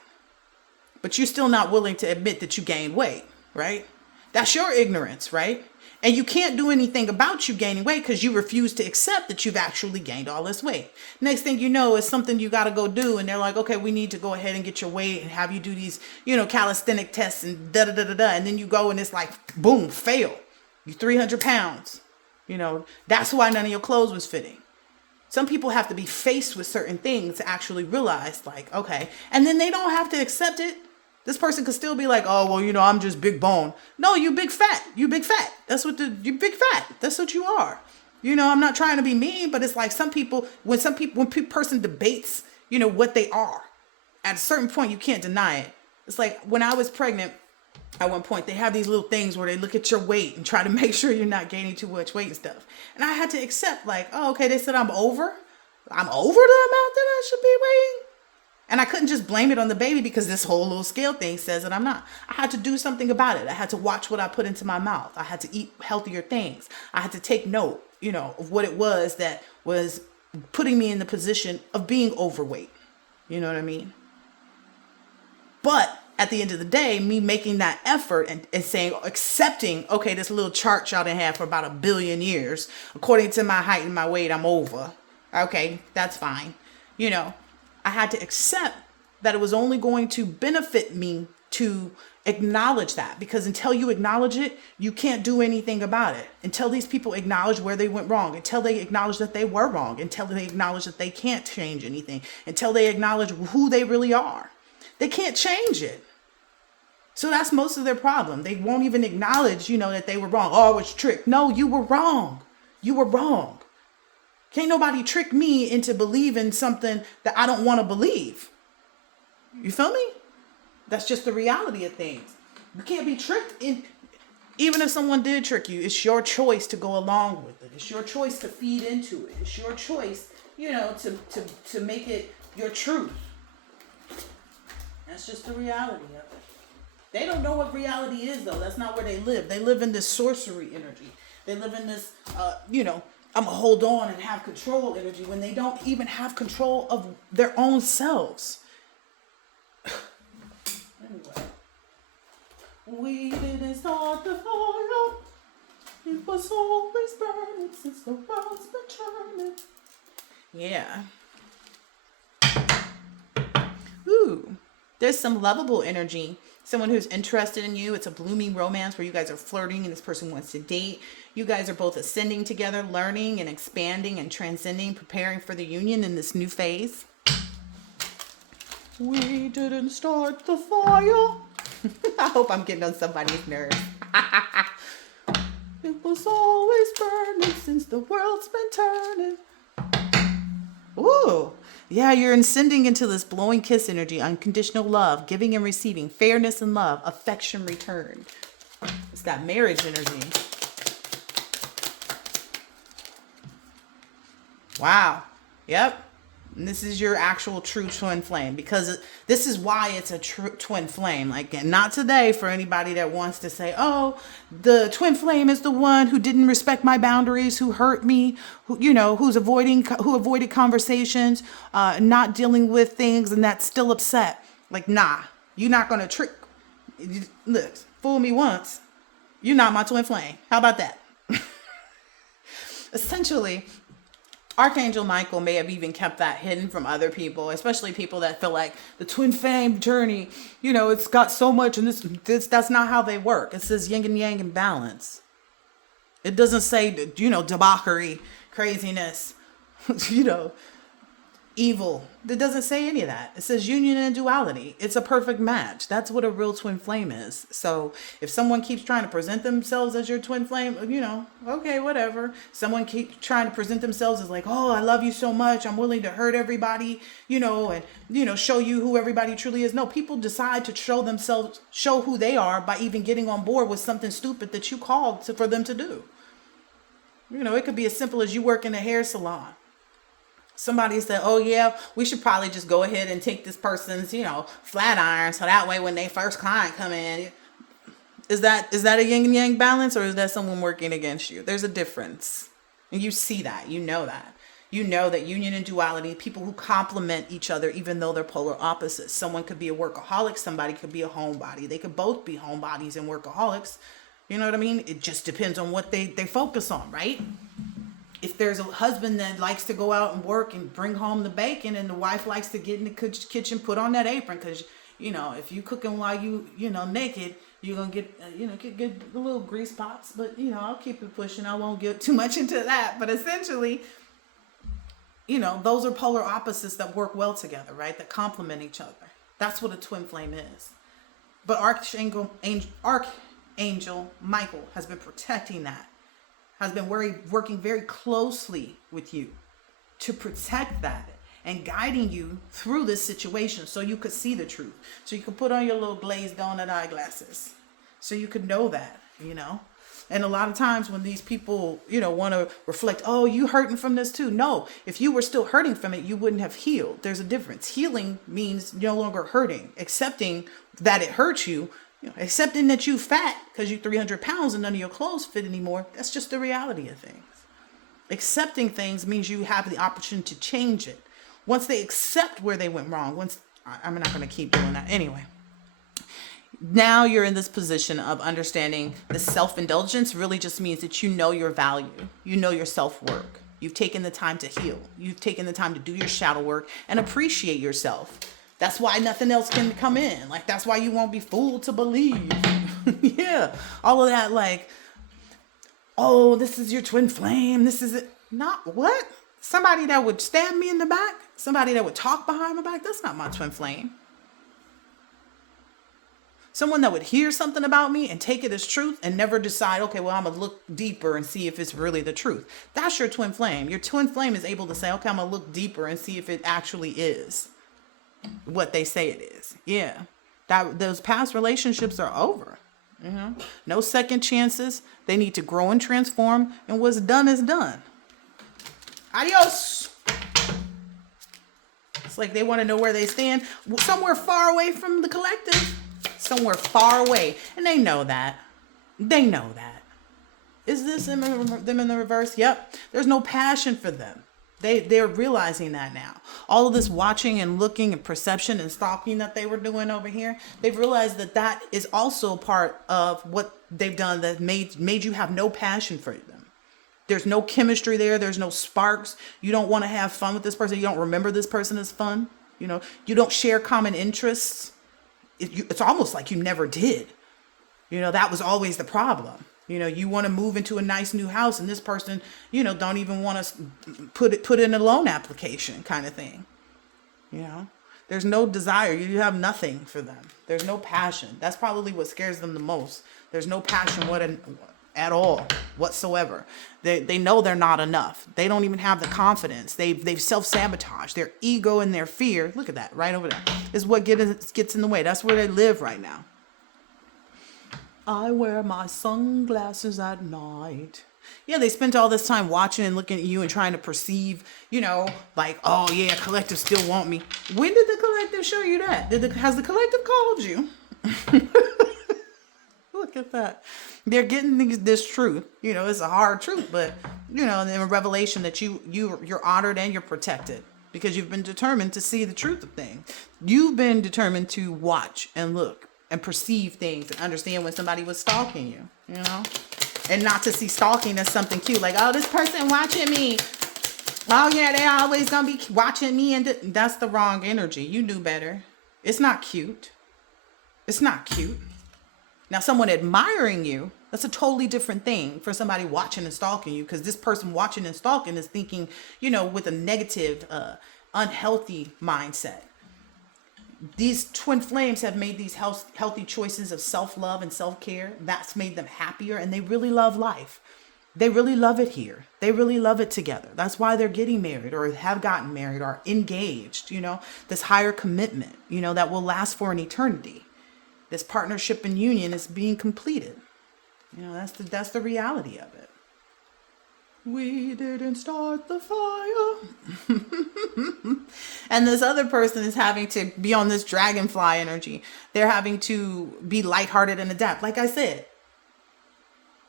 But you're still not willing to admit that you gained weight, right? That's your ignorance, right? And you can't do anything about you gaining weight because you refuse to accept that you've actually gained all this weight. Next thing you know, it's something you got to go do. And they're like, okay, we need to go ahead and get your weight and have you do these, you know, calisthenic tests and da-da-da-da-da. And then you go and it's like, boom, fail. You're 300 pounds. You know, that's why none of your clothes was fitting. Some people have to be faced with certain things to actually realize, like, okay. And then they don't have to accept it. This person could still be like, oh, well, you know, I'm just big bone. No, you big fat. You big fat. You big fat. That's what you are. You know, I'm not trying to be mean, but it's like when a person debates, you know, what they are, at a certain point, you can't deny it. It's like when I was pregnant, at one point, they have these little things where they look at your weight and try to make sure you're not gaining too much weight and stuff. And I had to accept, like, oh, okay, they said I'm over the amount that I should be weighing. And I couldn't just blame it on the baby because this whole little scale thing says that I'm not. I had to do something about it. I had to watch what I put into my mouth. I had to eat healthier things. I had to take note, you know, of what it was that was putting me in the position of being overweight. You know what I mean? But at the end of the day, me making that effort and saying, accepting, okay, this little chart y'all done had for about 1 billion years, according to my height and my weight, I'm over. Okay, that's fine. You know, I had to accept that it was only going to benefit me to acknowledge that, because until you acknowledge it, you can't do anything about it. Until these people acknowledge where they went wrong, until they acknowledge that they were wrong, until they acknowledge that they can't change anything, until they acknowledge who they really are, they can't change it. So that's most of their problem. They won't even acknowledge, you know, that they were wrong. Oh, I was tricked. No, you were wrong. You were wrong. Can't nobody trick me into believing something that I don't want to believe. You feel me? That's just the reality of things. You can't be tricked in. Even if someone did trick you, it's your choice to go along with it. It's your choice to feed into it. It's your choice, you know, to make it your truth. That's just the reality of it. They don't know what reality is, though. That's not where they live. They live in this sorcery energy. They live in this, you know, I'm going to hold on and have control energy when they don't even have control of their own selves. Anyway. We didn't start the fire. It was always burning since the world's been turning. Yeah. Ooh. There's some lovable energy. Someone who's interested in you. It's a blooming romance where you guys are flirting and this person wants to date. You guys are both ascending together, learning and expanding and transcending, preparing for the union in this new phase. We didn't start the fire. I hope I'm getting on somebody's nerves. It was always burning since the world's been turning. Ooh. Yeah, you're ascending into this blowing kiss energy, unconditional love, giving and receiving, fairness and love, affection returned. It's that marriage energy. Wow. Yep. And this is your actual true twin flame, because this is why it's a true twin flame. Like, and not today for anybody that wants to say, oh, the twin flame is the one who didn't respect my boundaries, who hurt me, who, you know, who avoided conversations, not dealing with things, and that's still upset. Like, nah, you're not going to look, fool me once. You're not my twin flame. How about that? Essentially, Archangel Michael may have even kept that hidden from other people, especially people that feel like the twin flame journey, you know, it's got so much, and this that's not how they work. It says yin and yang in balance. It doesn't say, debauchery, craziness, you know, evil. It doesn't say any of that. It says union and duality. It's a perfect match. That's what a real twin flame is. So if someone keeps trying to present themselves as your twin flame, okay, whatever. Someone keeps trying to present themselves as like, oh, I love you so much, I'm willing to hurt everybody, and show you who everybody truly is. No, people decide to show who they are by even getting on board with something stupid that you called for them to do. It could be as simple as you work in a hair salon. Somebody said, oh yeah, we should probably just go ahead and take this person's, flat iron, so that way when they first client come in, is that a yin and yang balance, or is that someone working against you? There's a difference. And you see that, you know that. You know that union and duality, people who complement each other, even though they're polar opposites. Someone could be a workaholic, somebody could be a homebody. They could both be homebodies and workaholics. You know what I mean? It just depends on what they focus on, right? If there's a husband that likes to go out and work and bring home the bacon, and the wife likes to get in the kitchen, put on that apron, because, if you cooking while you naked, you're going to get a little grease pots. But, I'll keep it pushing. I won't get too much into that. But essentially, those are polar opposites that work well together, right? That complement each other. That's what a twin flame is. But Archangel Michael has been protecting that. Has been working very closely with you to protect that and guiding you through this situation so you could see the truth. So you could put on your little glazed donut eyeglasses so you could know that, And a lot of times when these people, want to reflect, oh, you hurting from this too. No, if you were still hurting from it, you wouldn't have healed. There's a difference. Healing means no longer hurting, accepting that it hurts you. Accepting that you fat because you're 300 pounds and none of your clothes fit anymore. That's just the reality of things. Accepting things means you have the opportunity to change it. Once they accept where they went wrong, I'm not going to keep doing that. Anyway, now you're in this position of understanding the self-indulgence really just means that you know your value. You know your self-worth. You've taken the time to heal. You've taken the time to do your shadow work and appreciate yourself. That's why nothing else can come in. Like, that's why you won't be fooled to believe. Yeah. All of that, like, oh, this is your twin flame. This is it. Not what? Somebody that would stab me in the back? Somebody that would talk behind my back? That's not my twin flame. Someone that would hear something about me and take it as truth and never decide, okay, well, I'm going to look deeper and see if it's really the truth. That's your twin flame. Your twin flame is able to say, okay, I'm going to look deeper and see if it actually is what they say it is. Yeah. Those past relationships are over. No second chances. They need to grow and transform, and what's done is done. Adios. It's like they want to know where they stand, somewhere far away from the collective, somewhere far away, and they know that. They know that. Is this them in the reverse? Yep. There's no passion for them. They're realizing that now. All of this watching and looking and perception and stalking that they were doing over here, they've realized that is also part of what they've done that made you have no passion for them. There's no chemistry there. There's no sparks. You don't want to have fun with this person. You don't remember this person as fun. You don't share common interests. It's almost like you never did. That was always the problem. You want to move into a nice new house and this person, don't even want to put in a loan application kind of thing. There's no desire. You have nothing for them. There's no passion. That's probably what scares them the most. There's no passion at all whatsoever. They know they're not enough. They don't even have the confidence. They've self-sabotaged. Their ego and their fear, look at that right over there, is what gets in the way. That's where they live right now. I wear my sunglasses at night. Yeah, they spent all this time watching and looking at you and trying to perceive, like, oh yeah, collective still want me. When did the collective show you that? Has the collective called you? Look at that. They're getting this truth. It's a hard truth, but in a revelation that you're honored and you're protected because you've been determined to see the truth of things. You've been determined to watch and look and perceive things and understand when somebody was stalking you, and not to see stalking as something cute, like, oh, this person watching me. Oh yeah, they always gonna be watching me, and that's the wrong energy. You knew better. It's not cute. It's not cute. Now, someone admiring you That's a totally different thing for somebody watching and stalking you, because this person watching and stalking is thinking, with a negative, unhealthy mindset. These twin flames have made these healthy choices of self-love and self-care. That's made them happier, and they really love life. They really love it here. They really love it together. That's why they're getting married or have gotten married or engaged, this higher commitment, that will last for an eternity. This partnership and union is being completed. That's the reality of it. We didn't start the fire. And this other person is having to be on this dragonfly energy. They're having to be lighthearted and adapt. Like I said,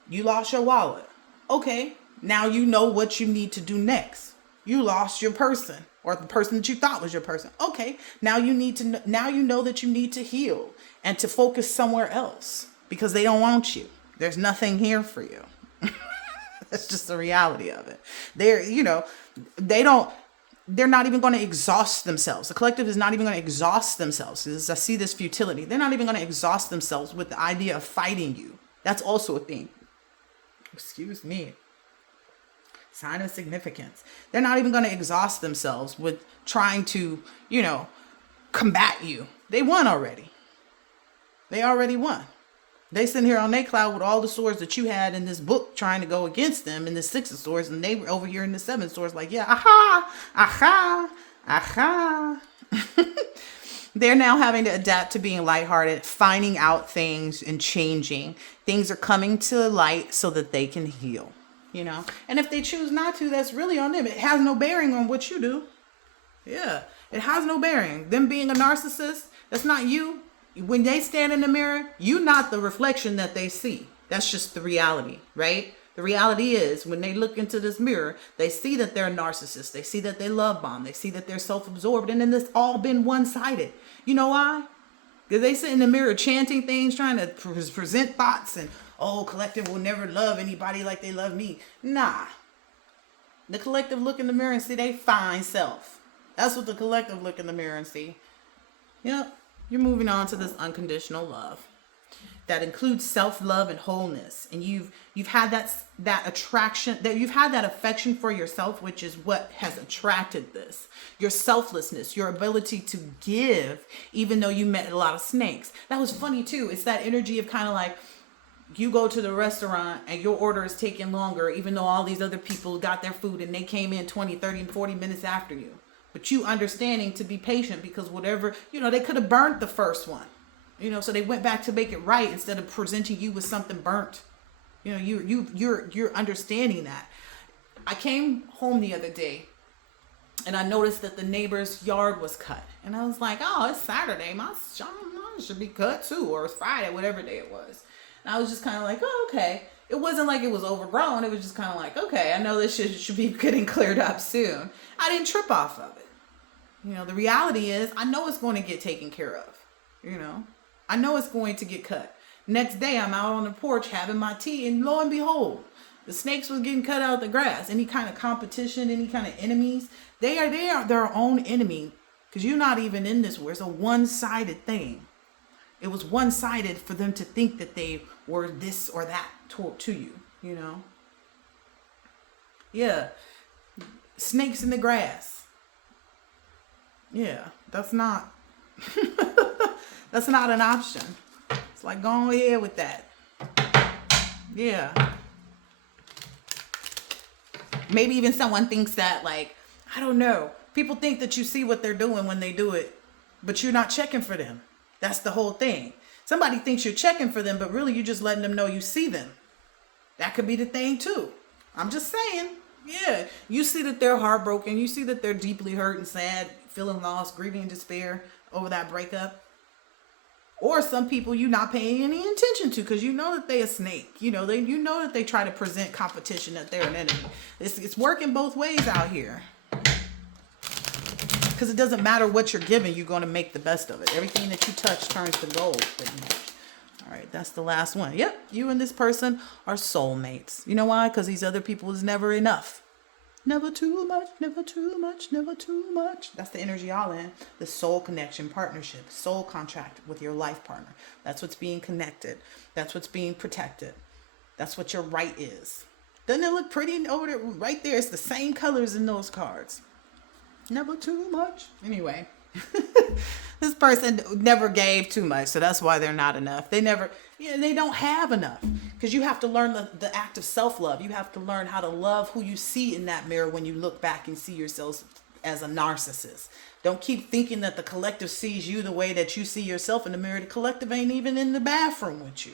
you lost your wallet. Okay, now you know what you need to do next. You lost your person, or the person that you thought was your person. Okay, now you know that you need to heal and to focus somewhere else because they don't want you. There's nothing here for you. That's just the reality of it. They're not even going to exhaust themselves. The collective is not even going to exhaust themselves. As I see this futility, they're not even going to exhaust themselves with the idea of fighting you. That's also a thing. Excuse me. Sign of significance. They're not even going to exhaust themselves with trying to, combat you. They won already. They already won. They sitting here on their cloud with all the swords that you had in this book trying to go against them in the 6 of swords, and they were over here in the 7 of swords like, yeah, aha, aha, aha. They're now having to adapt to being lighthearted, finding out things and changing. Things are coming to light so that they can heal, And if they choose not to, that's really on them. It has no bearing on what you do. Yeah, it has no bearing. Them being a narcissist, that's not you. When they stand in the mirror, you're not the reflection that they see. That's just the reality, right? The reality is when they look into this mirror, they see that they're a narcissist. They see that they love bomb. They see that they're self-absorbed. And then it's all been one-sided. You know why? Because they sit in the mirror chanting things, trying to present thoughts and, collective will never love anybody like they love me. Nah. The collective look in the mirror and see they fine self. That's what the collective look in the mirror and see. Yep. You're moving on to this unconditional love that includes self-love and wholeness. And you've had that attraction, that you've had that affection for yourself, which is what has attracted this. Your selflessness, your ability to give, even though you met a lot of snakes. That was funny too. It's that energy of kind of like, you go to the restaurant and your order is taking longer, even though all these other people got their food and they came in 20, 30, and 40 minutes after you. But you understanding to be patient because whatever, they could have burnt the first one, so they went back to make it right instead of presenting you with something burnt. You're understanding that. I came home the other day and I noticed that the neighbor's yard was cut. And I was like, oh, it's Saturday. My should be cut too. Or it's Friday, whatever day it was. And I was just kind of like, oh, okay. It wasn't like it was overgrown. It was just kind of like, okay, I know this should be getting cleared up soon. I didn't trip off of it. The reality is, I know it's going to get taken care of. I know it's going to get cut. Next day, I'm out on the porch having my tea, and lo and behold, the snakes was getting cut out of the grass. Any kind of competition, any kind of enemies, they are their own enemy, because you're not even in this war. It's a one-sided thing. It was one-sided for them to think that they were this or that to you, Yeah. Snakes in the grass. Yeah, that's not that's not an option. It's like, go ahead with that. Yeah. Maybe even someone thinks that, like, I don't know. People think that you see what they're doing when they do it, but you're not checking for them. That's the whole thing. Somebody thinks you're checking for them, but really you're just letting them know you see them. That could be the thing too. I'm just saying. Yeah. You see that they're heartbroken. You see that they're deeply hurt and sad, feeling lost, grieving and despair over that breakup. Or some people you're not paying any attention to because you know that they a snake. You know that they try to present competition, that they're an enemy. It's working both ways out here. Because it doesn't matter what you're giving, you're going to make the best of it. Everything that you touch turns to gold, pretty much. All right, that's the last one. Yep, you and this person are soulmates. You know why? Because these other people is never enough. Never too much, never too much, never too much. That's the energy y'all in. The soul connection, partnership, soul contract with your life partner. That's what's being connected. That's what's being protected. That's what your right is. Doesn't it look pretty over there? Right there, it's the same colors in those cards. Never too much. Anyway, this person never gave too much, so that's why they're not enough. They don't have enough, because you have to learn the act of self-love. You have to learn how to love who you see in that mirror when you look back and see yourself as a narcissist. Don't keep thinking that the collective sees you the way that you see yourself in the mirror. The collective ain't even in the bathroom with you.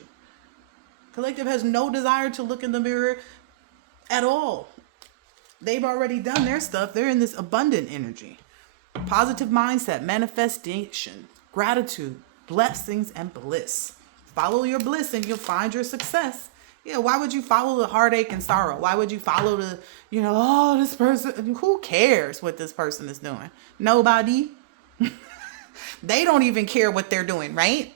Collective has no desire to look in the mirror at all. They've already done their stuff. They're in this abundant energy. Positive mindset, manifestation, gratitude, blessings, and bliss. Follow your bliss and you'll find your success. Yeah, why would you follow the heartache and sorrow? Why would you follow the, this person, who cares what this person is doing? Nobody. They don't even care what they're doing, right?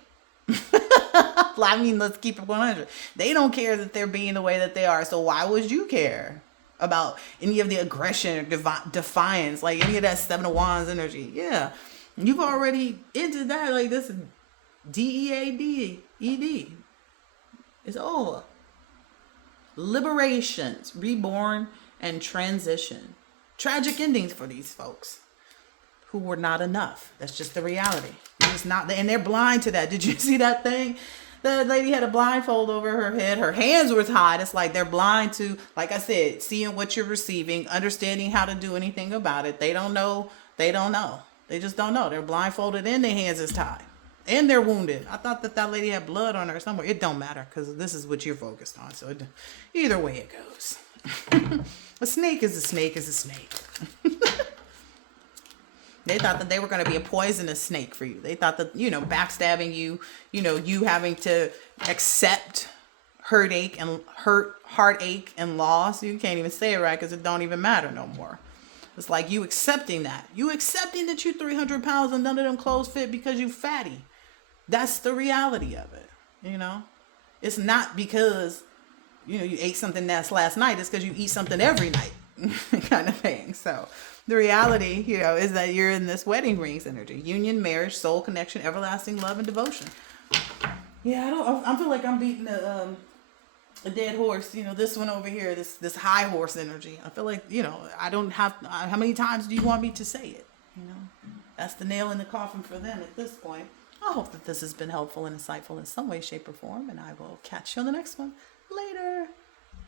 I mean, let's keep it 100. They don't care that they're being the way that they are. So why would you care about any of the aggression or defiance, like any of that Seven of Wands energy? Yeah, you've already into that. Like, this is DEADED. It's over. Liberations, reborn, and transition. Tragic endings for these folks who were not enough. That's just the reality. It's not, and they're blind to that. Did you see that thing? The lady had a blindfold over her head. Her hands were tied. It's like they're blind to, like I said, seeing what you're receiving, understanding how to do anything about it. They don't know. They don't know. They just don't know. They're blindfolded and their hands is tied. And they're wounded. I thought that lady had blood on her somewhere. It don't matter, because this is what you're focused on. So either way it goes. A snake is a snake is a snake. They thought that they were going to be a poisonous snake for you. They thought that, backstabbing you, you having to accept heartache and loss. You can't even say it right because it don't even matter no more. It's like you accepting that. You accepting that you're 300 pounds and none of them clothes fit because you fatty. That's the reality of it, It's not because, you ate something that's last night. It's because you eat something every night kind of thing. So the reality, is that you're in this wedding rings energy. Union, marriage, soul connection, everlasting love, and devotion. Yeah, I feel like I'm beating a dead horse. This one over here, this high horse energy. I feel like, I don't have, how many times do you want me to say it? That's the nail in the coffin for them at this point. I hope that this has been helpful and insightful in some way, shape, or form, and I will catch you on the next one.